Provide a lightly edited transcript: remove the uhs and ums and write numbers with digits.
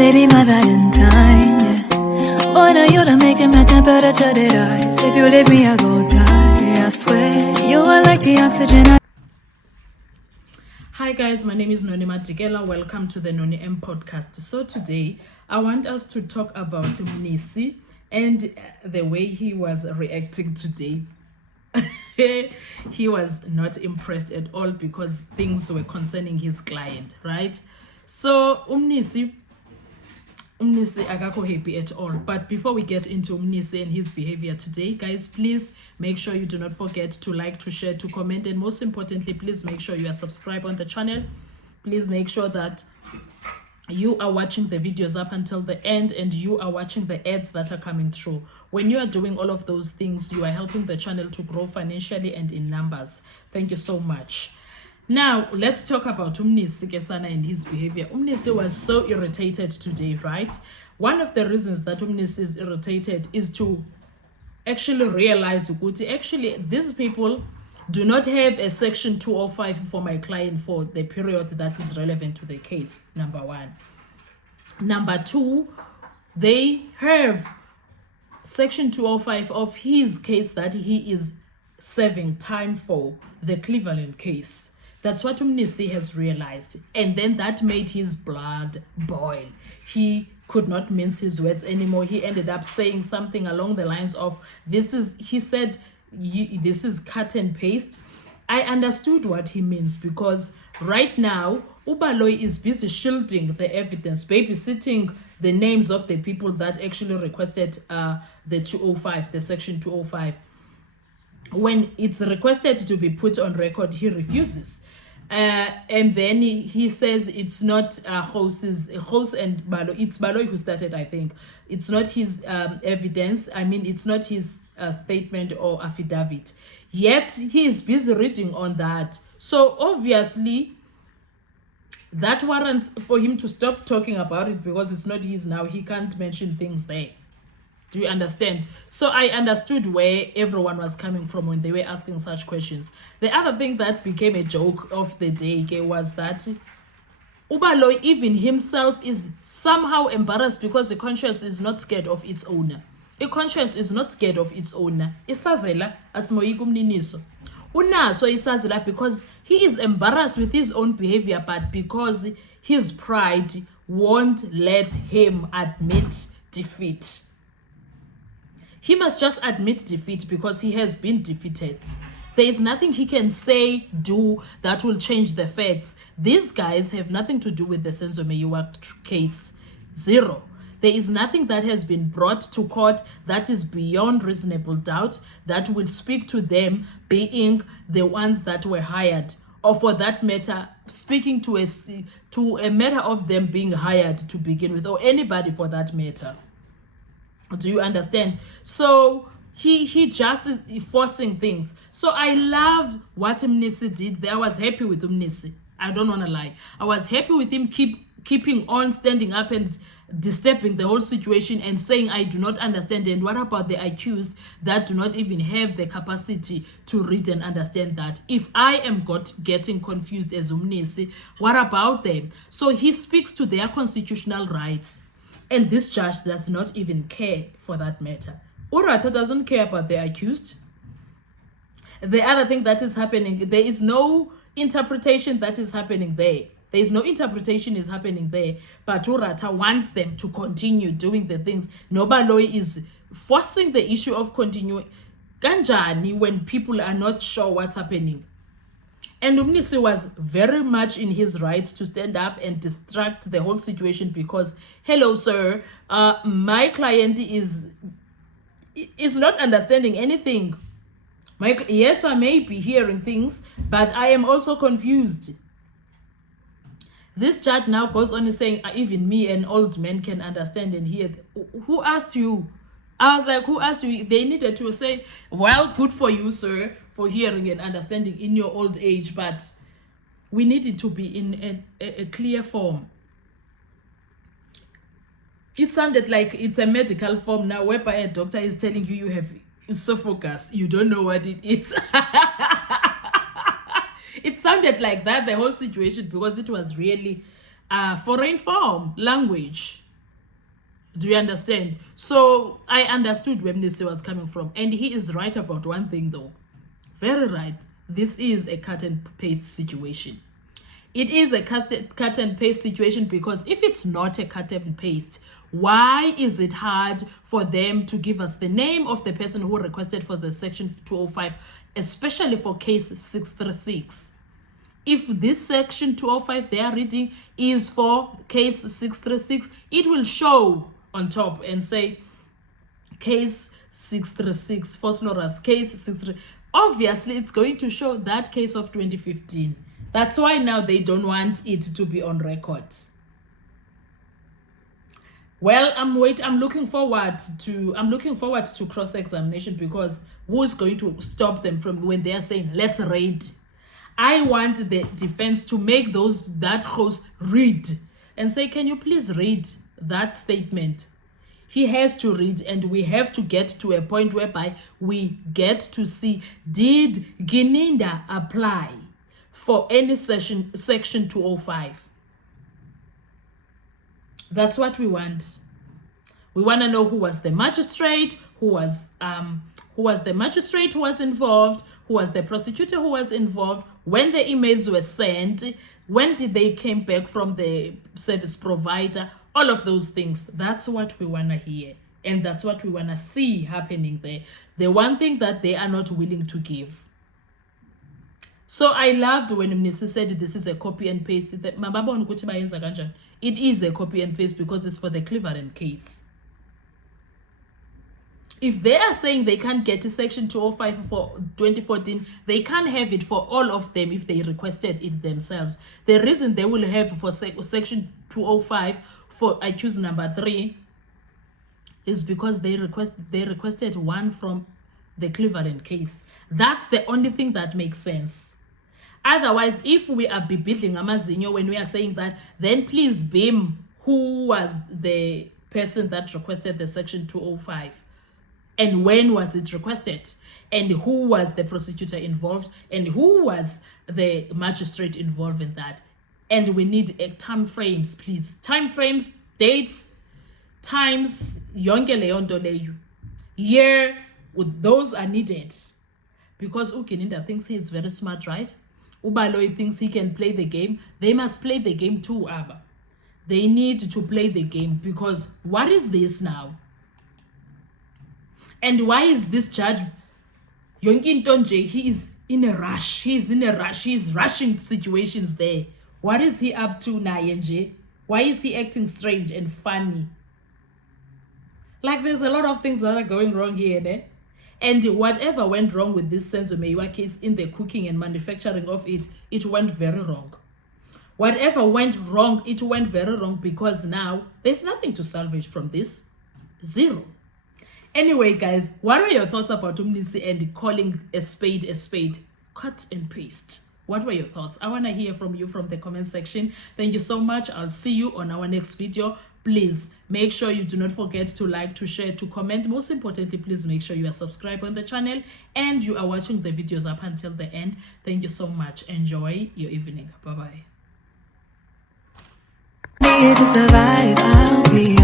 baby, my Valentine, yeah. Boy, now you're making my temperature rise. If you leave me, I go die, I swear. You are like the oxygen Hi guys, my name is Noni Madikela. Welcome to the Noni M podcast. So today, I want us to talk about Mnisi and the way he was reacting today. He was not impressed at all because things were concerning his client, right? So Mnisi akakho happy at all. But before we get into Mnisi and his behavior today, guys, please make sure you do not forget to like, to share, to comment, and most importantly, please make sure you are subscribed on the channel. Please make sure that you are watching the videos up until the end and you are watching the ads that are coming through. When you are doing all of those things, you are helping the channel to grow financially and in numbers. Thank you so much. Now, let's talk about Mnisi Kesana and his behavior. Mnisi was so irritated today, right? One of the reasons that Mnisi is irritated is to actually realize actually these people do not have a section 205 for my client for the period that is relevant to the case, number one. Number two, they have section 205 of his case that he is serving time for, the Cleveland case. That's what Mnisi has realized. And then that made his blood boil. He could not mince his words anymore. He ended up saying something along the lines of, this is cut and paste. I understood what he means because right now, Ubaloyi is busy shielding the evidence, babysitting the names of the people that actually requested the 205, the section 205. When it's requested to be put on record, he refuses. And then he says it's not Hose and Baloyi. It's Baloyi who started, I think. It's not his evidence. I mean, it's not his statement or affidavit. Yet, he is busy reading on that. So, obviously, that warrants for him to stop talking about it because it's not his now. He can't mention things there. Do you understand? So I understood where everyone was coming from when they were asking such questions. The other thing that became a joke of the day was that Ubaloyi even himself is somehow embarrassed because the conscience is not scared of its owner. A conscience is not scared of its owner. Isazela asimoyika umniniso. Unaso isazela because he is embarrassed with his own behavior, but because his pride won't let him admit defeat. He must just admit defeat because he has been defeated. There is nothing he can say, do that will change the facts. These guys have nothing to do with the Senzo Meyiwa case. Zero. There is nothing that has been brought to court that is beyond reasonable doubt that will speak to them being the ones that were hired. Or for that matter, speaking to a matter of them being hired to begin with, or anybody for that matter. Do you understand? So he just is forcing things. So I loved what Mnisi did. I was happy with Mnisi. I don't want to lie. I was happy with him keeping on standing up and disturbing the whole situation and saying, I do not understand. And what about the accused that do not even have the capacity to read and understand that? If I am getting confused as Mnisi, what about them? So he speaks to their constitutional rights. And this judge does not even care for that matter. Urata doesn't care about the accused. The other thing that is happening, there is no interpretation that is happening there. There is no interpretation is happening there. But Urata wants them to continue doing the things. Nobaloyi is forcing the issue of continuing. Kanjani when people are not sure what's happening. And Mnisi was very much in his right to stand up and distract the whole situation because, hello, sir, my client is not understanding anything. Yes, I may be hearing things, but I am also confused. This judge now goes on saying, even me, an old man, can understand and hear. Who asked you? I was like, who asked you? They needed to say, well, good for you, sir, for hearing and understanding in your old age, but we need it to be in a clear form. It sounded like it's a medical form now, whereby a doctor is telling you have esophagus. You don't know what it is. It sounded like that, the whole situation, because it was really foreign form language. Do you understand? So I understood where Mnisi was coming from. And he is right about one thing though. Very right. This is a cut and paste situation. It is a cut and paste situation because if it's not a cut and paste, why is it hard for them to give us the name of the person who requested for the section 205, especially for case 636? If this section 205 they are reading is for case 636, it will show on top and say case 636, Phosphorus case 636. Obviously, it's going to show that case of 2015. That's why now they don't want it to be on record. Well, I'm looking forward to cross-examination, because who's going to stop them from when they are saying let's raid? I want the defense to make that host read and say, can you please read that statement? He has to read, and we have to get to a point whereby we get to see, did Gininda apply for any section 205? That's what we want. We want to know who was the magistrate, who was the magistrate who was involved, who was the prosecutor who was involved, when the emails were sent, when did they came back from the service provider, all of those things. That's what we want to hear, and that's what we want to see happening there. The one thing that they are not willing to give. So I loved when Mnisi said this is a copy and paste. It is a copy and paste because it's for the Cleveland case. If they are saying they can't get to section 205 for 2014, they can't have it for all of them if they requested it themselves. The reason they will have for section 205 for accused number 3 is because they requested one from the Cleveland case. That's the only thing that makes sense. Otherwise, if we are building amazinyo when we are saying that, then please beam who was the person that requested the section 205, and when was it requested, and who was the prosecutor involved, and who was the magistrate involved in that. And we need time frames, please. Time frames, dates, times, yonke leyo nto leyo. Year, those are needed. Because Ugininda thinks he is very smart, right? Ubaloyi thinks he can play the game. They must play the game too, Abba. They need to play the game, because what is this now? And why is this judge, Yonke Ntonje, he is in a rush. He's in a rush. He's rushing situations there. What is he up to now, Yenje? Why is he acting strange and funny? Like, there's a lot of things that are going wrong here, ne? And whatever went wrong with this Senzo Meyiwa case in the cooking and manufacturing of it, it went very wrong. Whatever went wrong, it went very wrong, because now there's nothing to salvage from this. Zero. Anyway, guys, what are your thoughts about Mnisi and calling a spade a spade? Cut and paste. What were your thoughts? I want to hear from you from the comment section. Thank you so much. I'll see you on our next video. Please make sure you do not forget to like, to share, to comment. Most importantly, please make sure you are subscribed on the channel and you are watching the videos up until the end. Thank you so much. Enjoy your evening. Bye-bye. Need to survive, I'll be